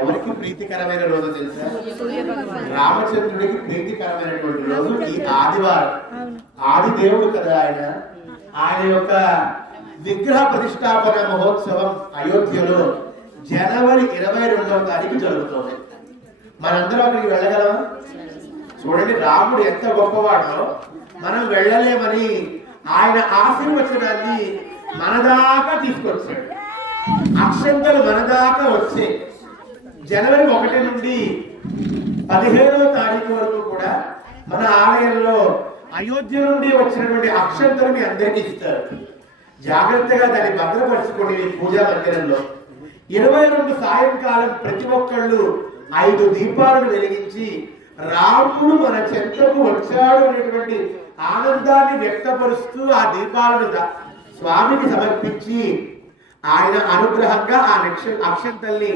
ఎవరికి ప్రీతికరమైన రోజు తెలుసా? రామచంద్రుడికి ప్రీతికరమైనటువంటి రోజు ఈ ఆదివారం. ఆది దేవుడు కదా ఆయన. ఆయన యొక్క విగ్రహ ప్రతిష్టాపన మహోత్సవం అయోధ్యలో జనవరి 22వ తారీఖు జరుగుతుంది. మనందరం అక్కడికి వెళ్ళగలమా? చూడండి, రాముడు ఎంత గొప్పవాడో మనం వెళ్ళలేమని ఆయన ఆశీర్వచనాన్ని మన దాకా తీసుకొచ్చాడు. అక్షంతలు మన దాకా వచ్చే జనవరి 1 నుండి 15వ తారీఖు వరకు కూడా మన ఆలయంలో అయోధ్య నుండి వచ్చినటువంటి అక్షంతలు మీ అందరికీ ఇస్తారు. జాగ్రత్తగా దాన్ని భద్రపరచుకోండి పూజా మందిరంలో. 22 సాయంకాలం ప్రతి ఒక్కళ్ళు 5 దీపాలను వెలిగించి రాముడు మన చెంతకు వచ్చాడు అనేటువంటి ఆనందాన్ని వ్యక్తపరుస్తూ ఆ దీపాలను స్వామికి సమర్పించి ఆయన అనుగ్రహంగా ఆ అక్షంతల్ని